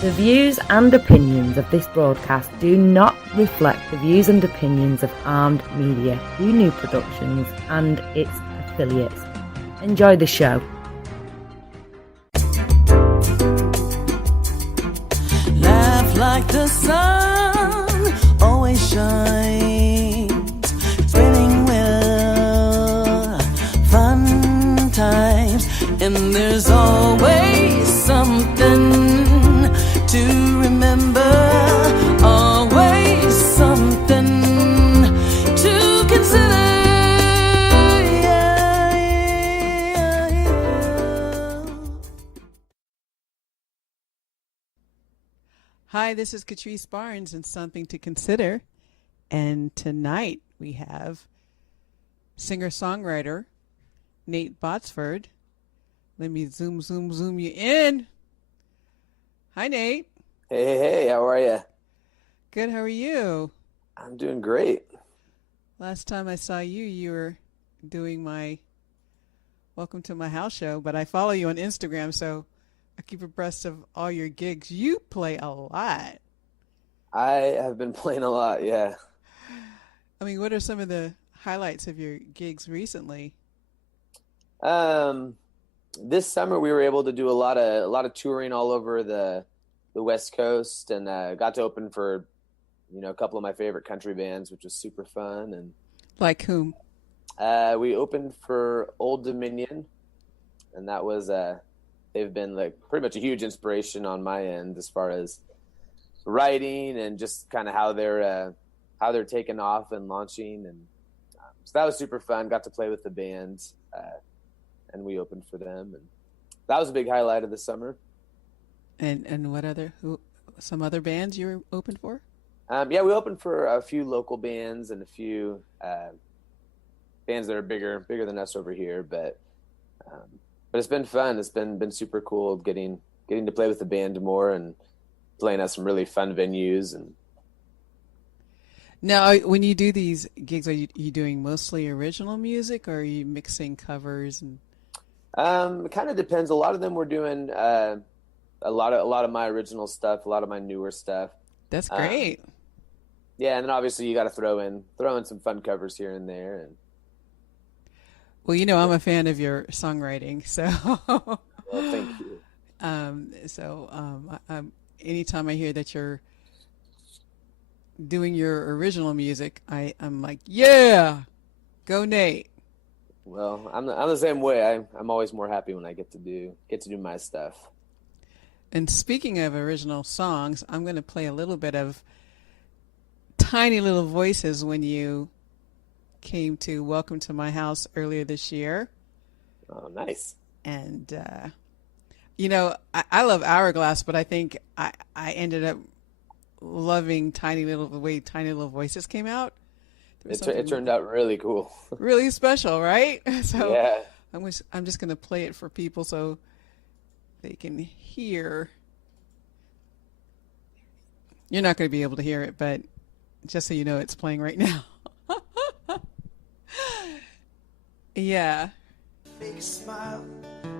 The views and opinions of this broadcast do not reflect the views and opinions of Armed Media, New Productions and its affiliates. Enjoy the show. Laugh like the sun always shines, spreading will, fun times, and there's always something to remember, always something to consider. Hi, this is Catrice Barnes and Something to Consider. And tonight we have singer-songwriter Nate Botsford. Let me zoom you in. Hi, Nate. Hey, how are you? Good, how are you? I'm doing great. Last time I saw you, you were doing my Welcome to My House show, but I follow you on Instagram, so I keep abreast of all your gigs. You play a lot. I have been playing a lot, yeah. I mean, what are some of the highlights of your gigs recently? This summer we were able to do a lot of touring all over the West Coast, and got to open for a couple of my favorite country bands, which was super fun. And like whom? We opened for Old Dominion, and that was they've been like pretty much a huge inspiration on my end as far as writing and just kind of how they're taking off and launching, and so that was super fun. Got to play with the band, and we opened for them, and that was a big highlight of the summer. And what some other bands you were open for? Yeah, we opened for a few local bands and a few bands that are bigger than us over here, but it's been fun. It's been super cool getting to play with the band more and playing at some really fun venues. And now, when you do these gigs, are you doing mostly original music, or are you mixing covers? And it kind of depends. A lot of them we're doing a lot of my original stuff, a lot of my newer stuff. That's great. Yeah, and then obviously you got to throw in some fun covers here and there. And well, I'm a fan of your songwriting, so. Well, thank you. Anytime I hear that you're doing your original music, I'm like, yeah, go Nate. Well, I'm the same way. I'm always more happy when I get to do my stuff. And speaking of original songs, I'm going to play a little bit of Tiny Little Voices when you came to Welcome to My House earlier this year. Oh, nice. And, I love Hourglass, but I think I ended up loving the way Tiny Little Voices came out. It turned out really cool. Really special, right? So yeah. I'm just going to play it for people so they can hear. You're not going to be able to hear it, but just so you know, it's playing right now. Yeah. Fake smile,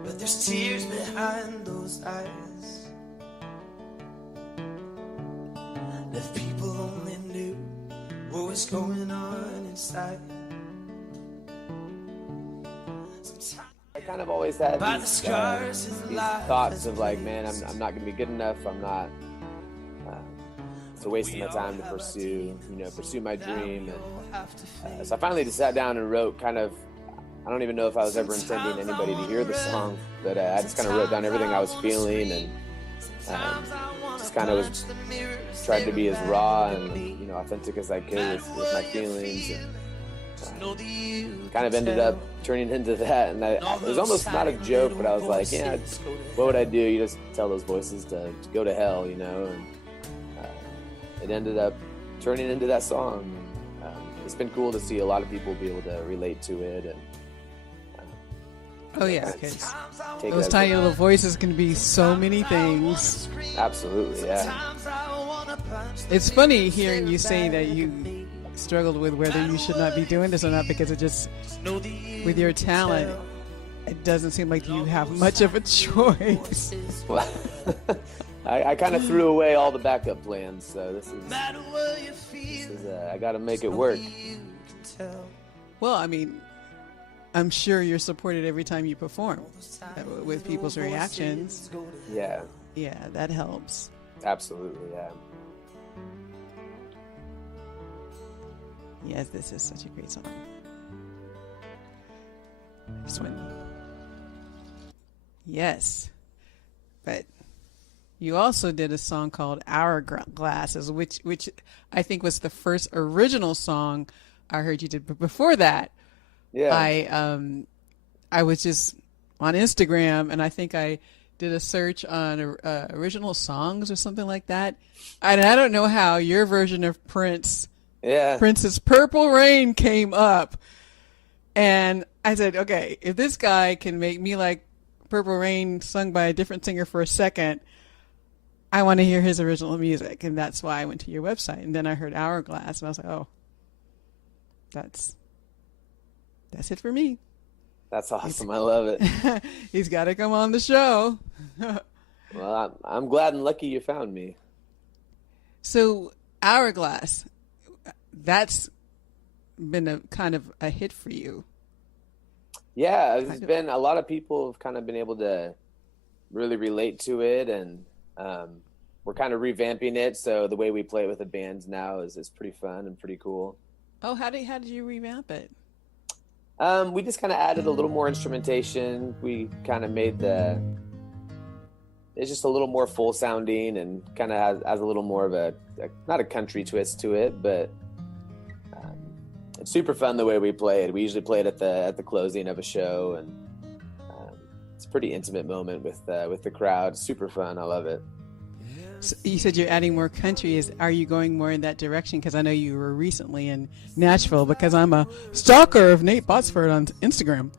but there's tears behind those eyes. If people only knew what was going on inside. I kind of always had these thoughts of like, man, I'm not going to be good enough. I'm not. It's a waste of my time to pursue my dream. And so I finally just sat down and wrote kind of. I don't even know if I was ever intending anybody to hear the song, but I just kind of wrote down everything I was feeling, and just kind of tried to be as raw and authentic as I could with my feelings, and kind of ended up turning into that. And it was almost not a joke, but I was like, yeah, what would I do? You just tell those voices to go to hell, and it ended up turning into that song. It's been cool to see a lot of people be able to relate to it, and oh yeah, because those tiny little voices can be so many things. Absolutely, yeah. It's funny hearing you say that you struggled with whether you should not be doing this or not, because it just, with your talent, it doesn't seem like you have much of a choice. Well, I kind of threw away all the backup plans, so this is I got to make it work. Well, I mean, I'm sure you're supported every time you perform with people's reactions. Yeah. Yeah, that helps. Absolutely, yeah. Yes, this is such a great song. This one. Yes. But you also did a song called Hourglasses, which I think was the first original song I heard you did. But before that, yeah, I was just on Instagram, and I think I did a search on original songs or something like that. And I don't know how your version of Prince's Purple Rain came up. And I said, okay, if this guy can make me like Purple Rain sung by a different singer for a second, I want to hear his original music. And that's why I went to your website. And then I heard Hourglass, and I was like, oh, that's it for me. That's awesome. I love it. He's got to come on the show. Well, I'm glad and lucky you found me. So Hourglass, that's been a kind of a hit for you. Yeah, it's been a lot of people have kind of been able to really relate to it, and we're kind of revamping it. So the way we play it with the bands now is pretty fun and pretty cool. Oh, how did you revamp it? We just kind of added a little more instrumentation. We kind of made it's just a little more full sounding, and kind of has a little more of a not a country twist to it, but it's super fun the way we play it. We usually play it at the closing of a show, and it's a pretty intimate moment with the crowd. Super fun. I love it. So you said you're adding more country. Are you going more in that direction? Because I know you were recently in Nashville, because I'm a stalker of Nate Botsford on Instagram.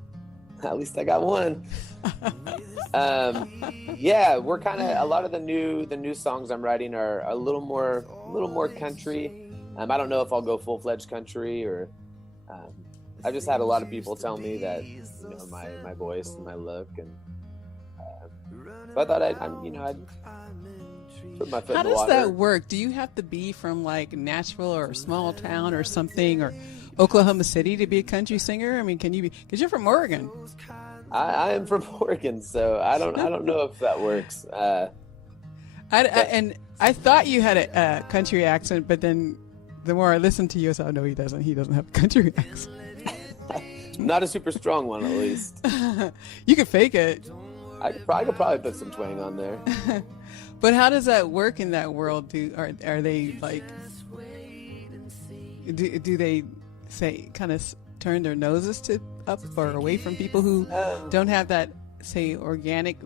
At least I got one. Yeah, we're kind of a lot of the new songs I'm writing are a little more country. I don't know if I'll go full-fledged country, or I've just had a lot of people tell me that my voice and my look, and so I thought I'd put my foot in the water. How does that work? Do you have to be from like Nashville or a small town or something, or Oklahoma City to be a country singer? I mean, can you be? Because you're from Oregon. I am from Oregon, so I don't know if that works. And I thought you had a country accent, but then the more I listened to you, I said, oh, no, he doesn't. He doesn't have a country accent. Not a super strong one, at least. You could fake it. I could probably put some twang on there. But how does that work in that world? Are they like? Do they say kind of turn their noses up or away from people who don't have that, say, organic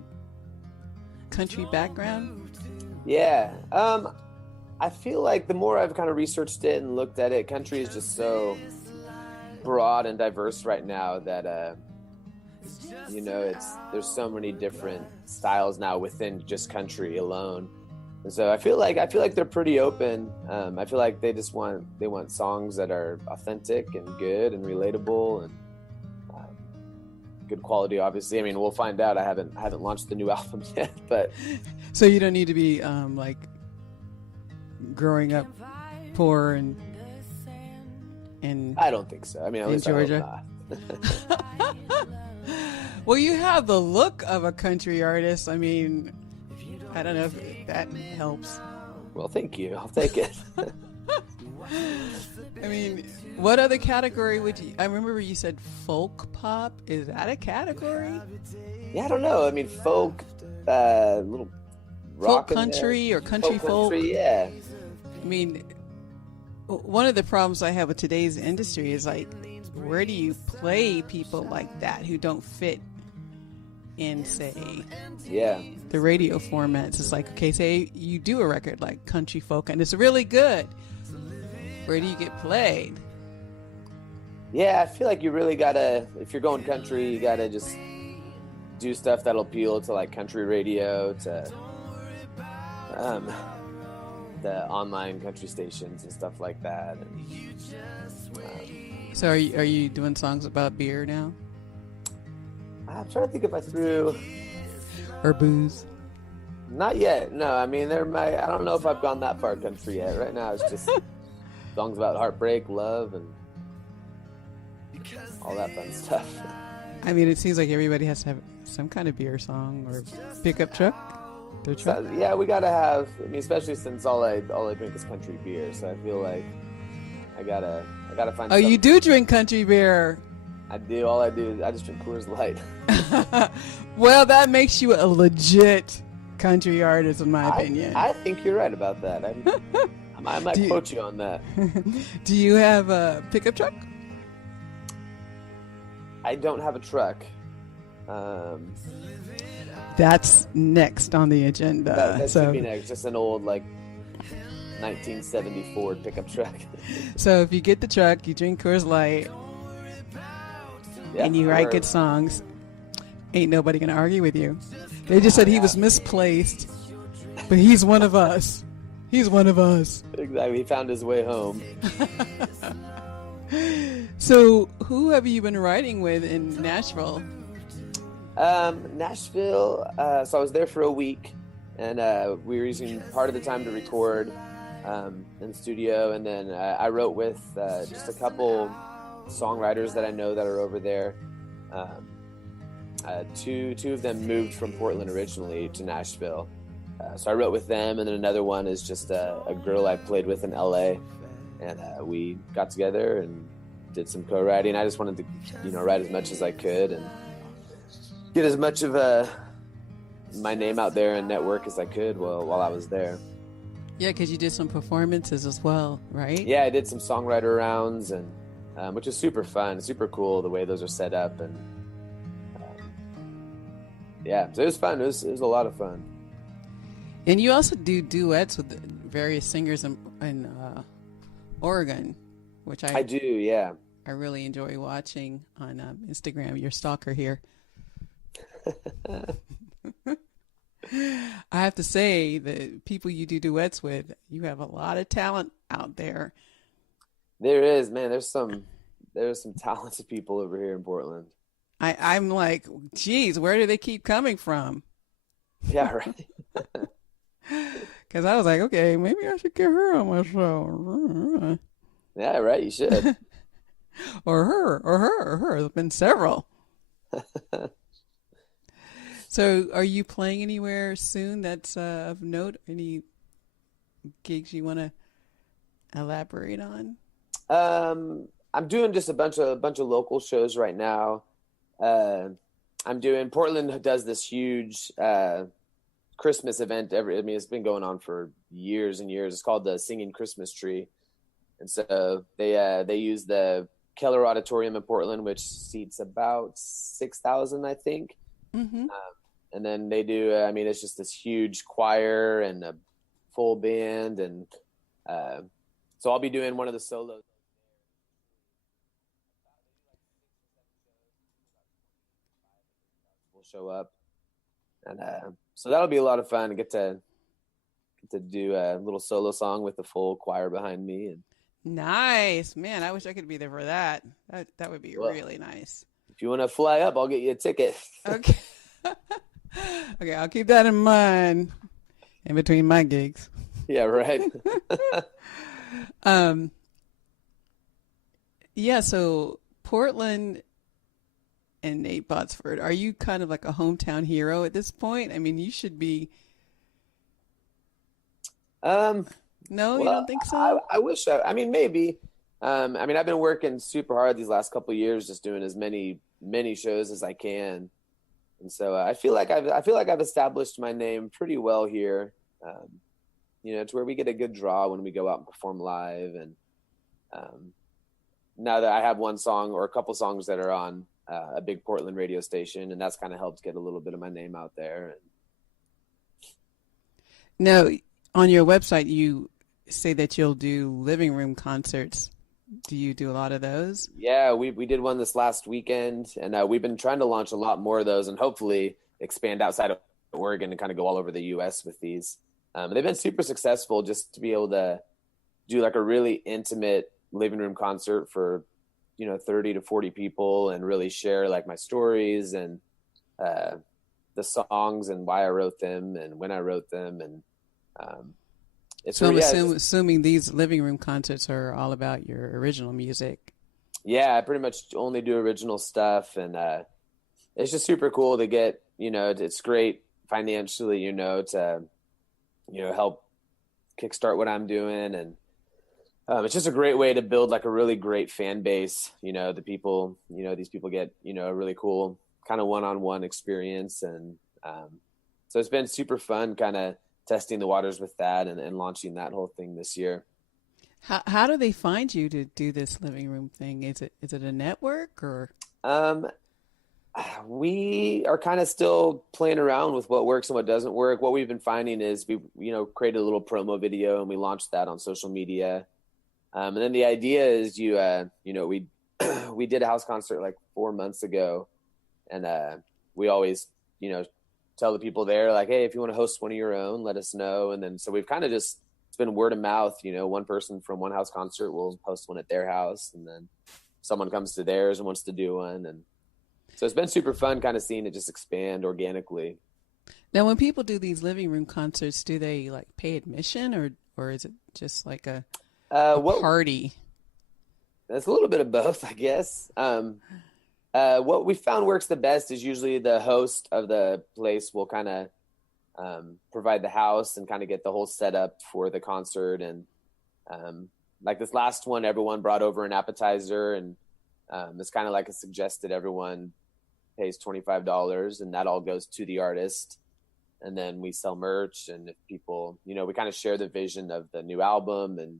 country background? Yeah. I feel like the more I've kind of researched it and looked at it, country is just so broad and diverse right now that there's so many different styles now within just country alone. And so I feel like they're pretty open. I feel like they want songs that are authentic and good and relatable and good quality. Obviously, I mean, we'll find out. I haven't launched the new album yet, but so you don't need to be like growing up poor and I don't think so. I mean, at least Georgia. I hope not. Well, you have the look of a country artist. I mean, I don't know if that helps. Well, thank you. I'll take it. I mean, what other category would you... I remember you said folk pop. Is that a category? Yeah, I don't know. I mean, folk, little rock folk country or country folk. Country, yeah. I mean, one of the problems I have with today's industry is like, where do you play people like that who don't fit in, say, the radio formats? It's like, okay, say you do a record like country folk and it's really good. Where do you get played? Yeah, I feel like you really gotta, if you're going country, you gotta just do stuff that'll appeal to like country radio, to the online country stations and stuff like that. And, so are you doing songs about beer now? I'm trying to think if I threw... Or booze? Not yet. No, I mean, I don't know if I've gone that far country yet. Right now, it's just songs about heartbreak, love, and all that fun stuff. I mean, it seems like everybody has to have some kind of beer song or pickup truck. Their truck. So, yeah, we gotta have. I mean, especially since all I drink is country beer, so I feel like I gotta find. Oh, you do drink country beer. I do. All I do is I just drink Coors Light. Well, that makes you a legit country artist, in my opinion. I think you're right about that. I might quote you on that. Do you have a pickup truck? I don't have a truck. That's next on the agenda. That should be next. Just an old 1970 Ford pickup truck. So if you get the truck, you drink Coors Light, and you write good songs, ain't nobody gonna argue with you. They just said he was misplaced, but he's one of us. He's one of us. Exactly. He found his way home. So who have you been writing with in Nashville? Nashville. So I was there for a week, and we were using part of the time to record in the studio, and then I wrote with just a couple songwriters that I know that are over there. Two of them moved from Portland originally to Nashville, so I wrote with them, and then another one is just a girl I played with in LA, and we got together and did some co-writing. I just wanted to, write as much as I could and get as much of my name out there and network as I could while I was there. Yeah, because you did some performances as well, right? Yeah, I did some songwriter rounds, and which is super fun, super cool the way those are set up, and yeah, so it was fun. It was a lot of fun. And you also do duets with various singers in Oregon, which I do. Yeah, I really enjoy watching on Instagram. Your stalker here. I have to say, the people you do duets with, you have a lot of talent out there. There is, man. There's some talented people over here in Portland. I'm like, geez, where do they keep coming from? Yeah, right. Because I was like, okay, maybe I should get her on my show. Yeah, right. You should. or her. There's been several. So are you playing anywhere soon that's of note? Any gigs you want to elaborate on? I'm doing just a bunch of local shows right now. Portland does this huge Christmas event it's been going on for years and years. It's called the Singing Christmas Tree. And so they use the Keller Auditorium in Portland, which seats about 6,000, I think. Mm-hmm. And then they do, it's just this huge choir and a full band. And so I'll be doing one of the solos. Will show up. And so that'll be a lot of fun to get to do a little solo song with the full choir behind me. And nice, man. I wish I could be there for that. That would be really nice. If you want to fly up, I'll get you a ticket. Okay. Okay, I'll keep that in mind in between my gigs. Yeah, right. Yeah, so Portland and Nate Botsford, are you kind of like a hometown hero at this point? I mean, you should be. No, you don't think so? I wish. Maybe. I've been working super hard these last couple of years, just doing as many shows as I can, and so I feel like I've established my name pretty well here. To where we get a good draw when we go out and perform live, and now that I have one song or a couple songs that are on a big Portland radio station, and that's kind of helped get a little bit of my name out there. Now, on your website, you say that you'll do living room concerts. Do you do a lot of those? Yeah, we did one this last weekend, and we've been trying to launch a lot more of those and hopefully expand outside of Oregon and kind of go all over the U.S. with these. They've been super successful, just to be able to do like a really intimate living room concert for 30 to 40 people and really share like my stories and the songs and why I wrote them and when I wrote them. And it's so really, I'm assuming these living room concerts are all about your original music. Yeah, I pretty much only do original stuff, and it's just super cool to get, it's great financially, to, help kickstart what I'm doing. And it's just a great way to build like a really great fan base. The people, these people get, a really cool kind of one-on-one experience. And so it's been super fun kind of testing the waters with that and launching that whole thing this year. How do they find you to do this living room thing? Is it a network or? We are kind of still playing around with what works and what doesn't work. What we've been finding is we, created a little promo video and we launched that on social media. And then the idea is we we did a house concert like 4 months ago, and we always, tell the people there like, hey, if you want to host one of your own, let us know. And then so we've kind of just, it's been word of mouth. One person from one house concert will host one at their house, and then someone comes to theirs and wants to do one. And so it's been super fun kind of seeing it just expand organically. Now, when people do these living room concerts, do they like pay admission or is it just like a party? It's a little bit of both, I guess. What we found works the best is usually the host of the place will kind of provide the house and kind of get the whole setup for the concert. And like this last one, everyone brought over an appetizer, and it's kind of like a suggested everyone pays $25, and that all goes to the artist. And then we sell merch, and if people, we kind of share the vision of the new album and,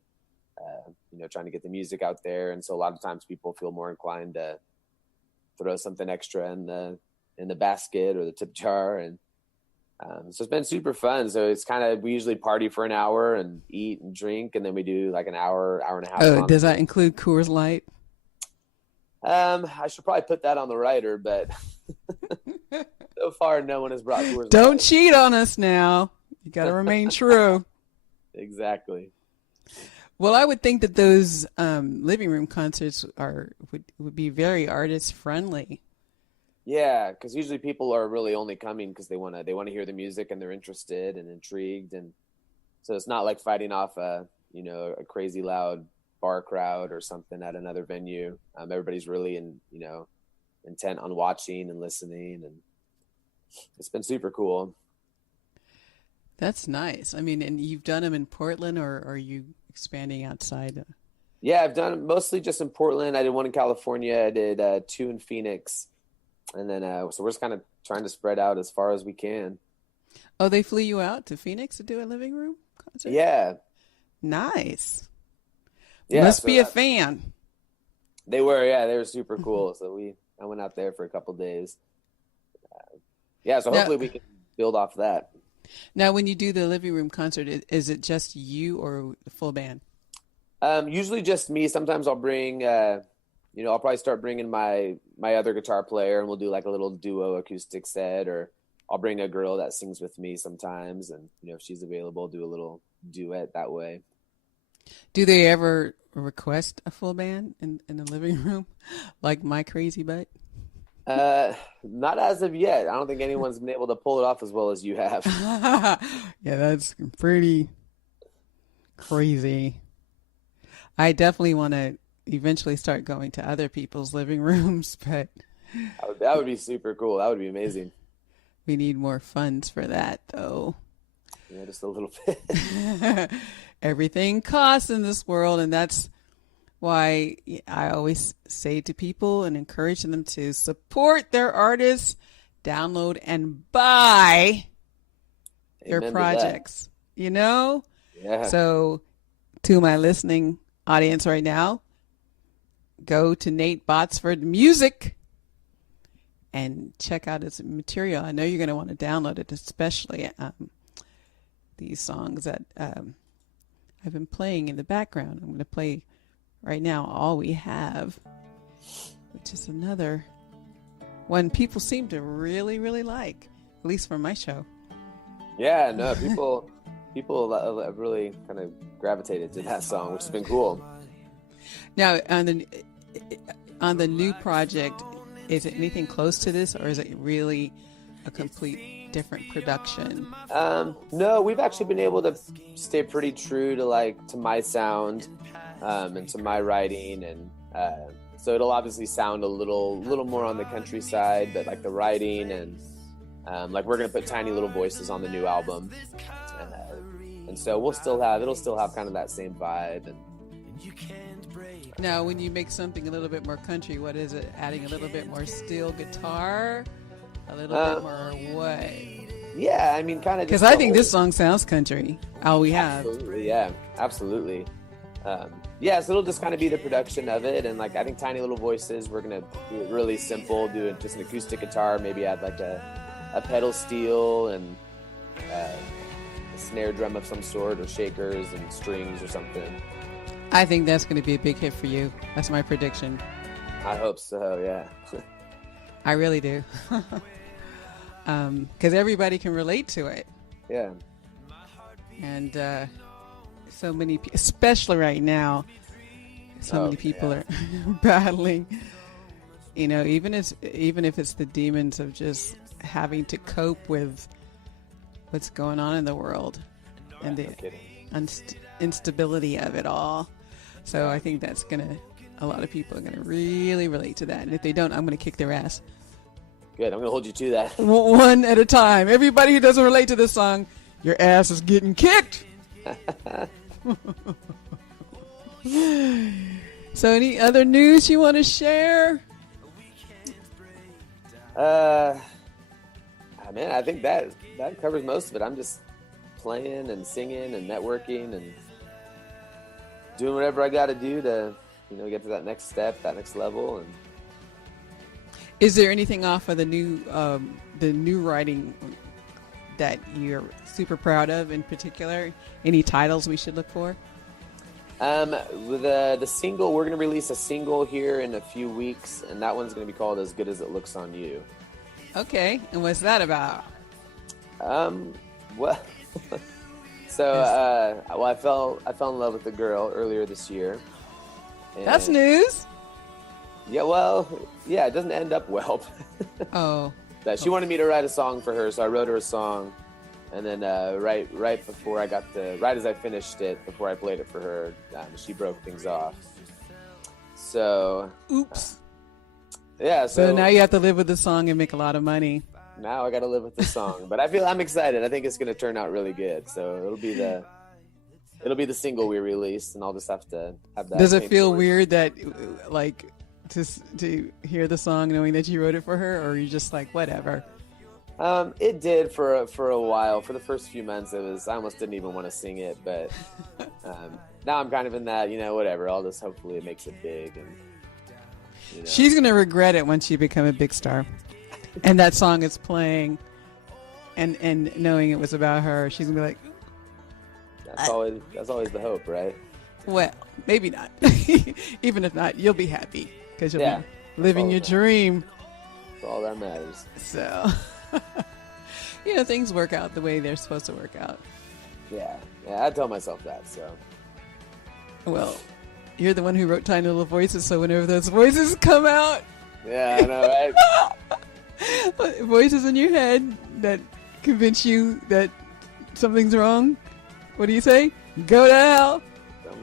trying to get the music out there. And so a lot of times people feel more inclined to throw something extra in the basket or the tip jar. And so it's been super fun. So it's kind of, we usually party for an hour and eat and drink, and then we do like an hour and a half. Oh, does that include Coors Light? I should probably put that on the writer, but so far no one has brought Coors Light. Don't cheat on us now. You got to remain true. Exactly. Well, I would think that those living room concerts would be very artist friendly. Yeah, because usually people are really only coming because they want to hear the music and they're interested and intrigued, and so it's not like fighting off a crazy loud bar crowd or something at another venue. Everybody's really intent on watching and listening, and it's been super cool. That's nice. I mean, and you've done them in Portland, or are you expanding outside? Yeah, I've done mostly just in Portland. I did one in California. I did 2 in Phoenix, and then so we're just kind of trying to spread out as far as we can. Oh, they flew you out to Phoenix to do a living room concert? Yeah. Nice. Yeah, must be a fan. They were super cool. So I went out there for a couple days. So hopefully we can build off that. Now, when you do the living room concert, is it just you or the full band? Usually just me. Sometimes I'll bring, I'll probably start bringing my other guitar player, and we'll do like a little duo acoustic set, or I'll bring a girl that sings with me sometimes. And, if she's available, do a little duet that way. Do they ever request a full band in the living room, like My Crazy Butt? Not as of yet. I don't think anyone's been able to pull it off as well as you have. Yeah, that's pretty crazy. I definitely want to eventually start going to other people's living rooms, but that would be super cool. That would be amazing. We need more funds for that, though. Yeah, just a little bit. Everything costs in this world, and that's why I always say to people and encourage them to support their artists, download and buy their projects, Yeah. So to my listening audience right now, go to Nate Botsford Music and check out his material. I know you're going to want to download it, especially these songs that I've been playing in the background. I'm going to play right now All We Have, which is another one people seem to really, really like, at least for my show. Yeah, no, people have really kind of gravitated to that song, which has been cool. Now, on the new project, is it anything close to this, or is it really a complete different production? No, we've actually been able to stay pretty true to my sound, and to my writing, and so it'll obviously sound a little more on the countryside, but like the writing and like we're gonna put tiny little voices on the new album, and so it'll still have kind of that same vibe. And now, when you make something a little bit more country, what is it? Adding a little bit more steel guitar, a little bit more what? Yeah, I mean, kind of. Because I think this song sounds country. All we have. Absolutely, yeah, absolutely. Yeah, so it'll just kind of be the production of it, and like I think tiny little voices. We're gonna do it really simple. Do it just an acoustic guitar. Maybe add like a pedal steel and a snare drum of some sort, or shakers and strings or something. I think that's going to be a big hit for you. That's my prediction. I hope so, yeah. I really do. Because everybody can relate to it. Yeah. And so many, especially right now, many people are battling. You know, even if it's the demons of just having to cope with what's going on in the world and the instability of it all. So I think that's a lot of people are gonna really relate to that. And if they don't, I'm gonna kick their ass. Good, I'm gonna hold you to that. One at a time. Everybody who doesn't relate to this song, your ass is getting kicked. So any other news you want to share? Man, I think that covers most of it. I'm just playing and singing and networking and doing whatever I got to do to, get to that next step, that next level. And is there anything off of the new writing that you're super proud of in particular? Any titles we should look for? With the single, we're going to release a single here in a few weeks, and that one's going to be called As Good As It Looks on You. Okay, and what's that about? Well, so I fell in love with a girl earlier this year. That's news. Yeah, well, yeah, it doesn't end up well. Oh. But she wanted me to write a song for her, so I wrote her a song, and then right as I finished it, before I played it for her, she broke things off. So. Oops. Yeah. So now you have to live with the song and make a lot of money. Now I got to live with the song, but I'm excited. I think it's going to turn out really good. So it'll be the single we release, and I'll just have to have that. Does it feel weird that like to hear the song knowing that you wrote it for her, or are you just like whatever? It did for a while. For the first few months, I almost didn't even want to sing it, but now I'm kind of in that, whatever. I'll just hopefully it makes it big. And she's gonna regret it once you become a big star, and that song is playing, and knowing it was about her, she's gonna be like, that's always the hope, right? Well, maybe not. Even if not, you'll be happy because you'll be living your dream. That's all that matters. So, things work out the way they're supposed to work out. Yeah, I tell myself that. So, well, you're the one who wrote Tiny Little Voices, so whenever those voices come out, yeah, I know, right? Voices in your head that convince you that something's wrong. What do you say? Go to hell.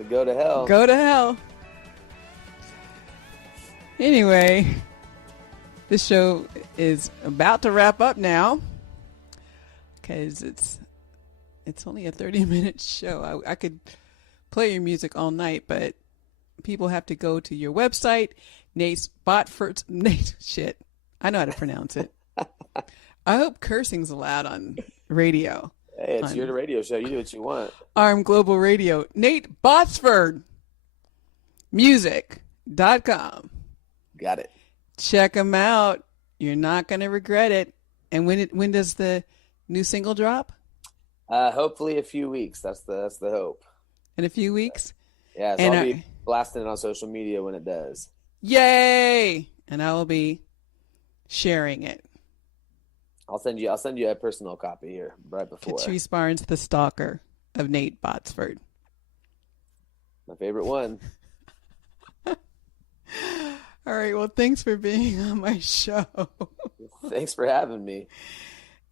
Go to hell. Go to hell. Anyway, this show is about to wrap up now because it's only a 30-minute show. I could play your music all night, but people have to go to your website, Botsford. Shit, I know how to pronounce it. I hope cursing's allowed on radio. Hey, it's your radio show. You do what you want. Arm Global Radio. Nate Botsford. Music.com. Got it. Check them out. You're not going to regret it. And when does the new single drop? Hopefully a few weeks. That's the hope. In a few weeks? Yeah, so I'll be blasting it on social media when it does. Yay! And I will be sharing it. I'll send you a personal copy here right before. Patrice Barnes, the stalker of Nate Botsford. My favorite one. All All right. Well, thanks for being on my show. Thanks for having me.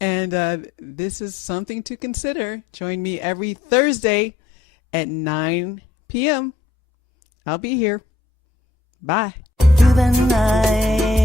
And this is something to consider. Join me every Thursday at 9 p.m. I'll be here. Bye. Through the night.